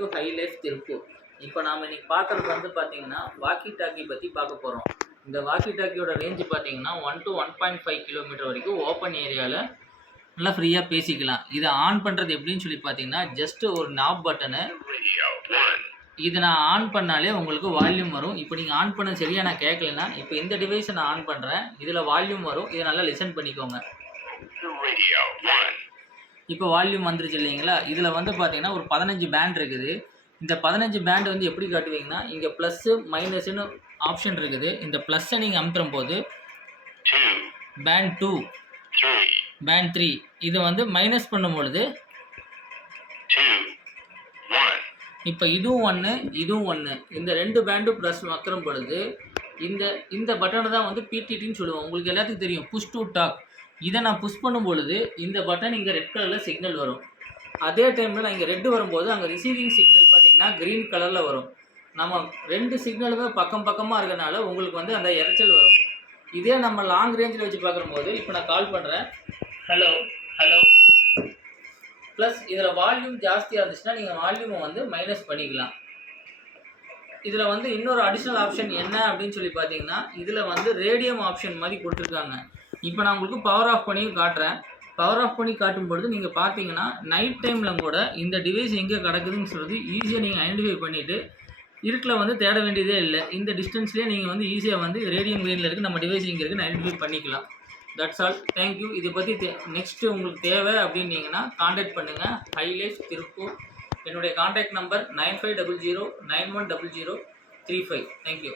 To high life Tiruppur. இப்போ நாம் இன்றைக்கி பார்க்குறது வந்து பார்த்திங்கன்னா வாக்கி டாக்கி பற்றி பார்க்க போகிறோம். இந்த வாக்கி டாக்கியோட ரேஞ்சு பார்த்திங்கன்னா 1 to 1.5 கிலோமீட்டர் வரைக்கும் ஓப்பன் ஏரியாவில் நல்லா ஃப்ரீயாக பேசிக்கலாம். இதை ஆன் பண்ணுறது எப்படின்னு சொல்லி பார்த்தீங்கன்னா, ஜஸ்ட்டு ஒரு நாப் பட்டனு இதை நான் ஆன் பண்ணாலே உங்களுக்கு வால்யூம் வரும். இப்போ நீங்கள் ஆன் பண்ண சரியாக நான் கேட்கலன்னா, இப்போ இந்த டிவைஸை நான் ஆன் பண்ணுறேன், இதில் வால்யூம் வரும். இதை நல்லா லிசன் பண்ணிக்கோங்க. இப்போ வால்யூம் வந்துருச்சு இல்லைங்களா? இதில் வந்து பார்த்தீங்கன்னா ஒரு 15 பேண்ட் இருக்குது. இந்த 15 பேண்ட் வந்து எப்படி காட்டுவீங்கன்னா, இங்கே ப்ளஸ்ஸு மைனஸ்ன்னு ஆப்ஷன் இருக்குது. இந்த ப்ளஸ்ஸை நீங்கள் அமுத்தும் போது பேண்ட் 2, பேண்ட் 3 இதை வந்து மைனஸ் பண்ணும் பொழுது இப்போ இதுவும் 1 இதுவும் 1 இந்த 2 பேண்டும் ப்ளஸ் வைக்கிற பொழுது இந்த பட்டனை தான் வந்து பிடிடின்னு சொல்லுவோம். உங்களுக்கு எல்லாத்துக்கும் தெரியும், புஷ் டு டாக். இதை நான் புஷ் பண்ணும் பொழுது இந்த பட்டன் இங்கே ரெட் கலரில் சிக்னல் வரும். அதே டைமில் நான் இங்கே ரெட்டு வரும்போது அங்கே ரிசீவிங் சிக்னல் பார்த்தீங்கன்னா க்ரீன் கலரில் வரும். நம்ம 2 சிக்னலுமே பக்கம் பக்கமாக இருக்கிறனால உங்களுக்கு வந்து அந்த இரைச்சல் வரும். இதே நம்ம லாங் ரேஞ்சில் வச்சு பார்க்கும்போது இப்போ நான் கால் பண்ணுறேன், ஹலோ ஹலோ ப்ளஸ் இதில் வால்யூம் ஜாஸ்தியாக இருந்துச்சுன்னா நீங்கள் வால்யூமை வந்து மைனஸ் பண்ணிக்கலாம். இதில் வந்து இன்னொரு அடிஷ்னல் ஆப்ஷன் என்ன அப்படின்னு சொல்லி பார்த்தீங்கன்னா, இதில் வந்து ரேடியம் ஆப்ஷன் மாதிரி கொடுத்துருக்காங்க. இப்போ நான் உங்களுக்கு பவர் ஆஃப் பண்ணியும் காட்டுறேன். பவர் ஆஃப் பண்ணி காட்டும் பொழுது நீங்கள் பார்த்தீங்கன்னா நைட் டைமில் கூட இந்த டிவைஸ் எங்கே கிடக்குதுன்னு சொல்லி ஈஸியாக நீங்கள் ஐடென்டிஃபை பண்ணிவிட்டு இருட்டில் வந்து தேட வேண்டியதே இல்லை. இந்த டிஸ்டன்ஸ்லேயே நீங்கள் வந்து ஈஸியாக வந்து ரேடியம் கிரீனில் இருக்குது நம்ம டிவைஸ் இங்கே இருக்குன்னு ஐடென்டிஃபை பண்ணிக்கலாம். That's all. தேங்க்யூ. இதை பற்றி நெக்ஸ்ட்டு உங்களுக்கு தேவை அப்படின்னீங்கன்னா கான்டாக்ட் பண்ணுங்கள். High life Tiruppur. என்னுடைய கான்டாக்ட் நம்பர் 9500910035. தேங்க்யூ.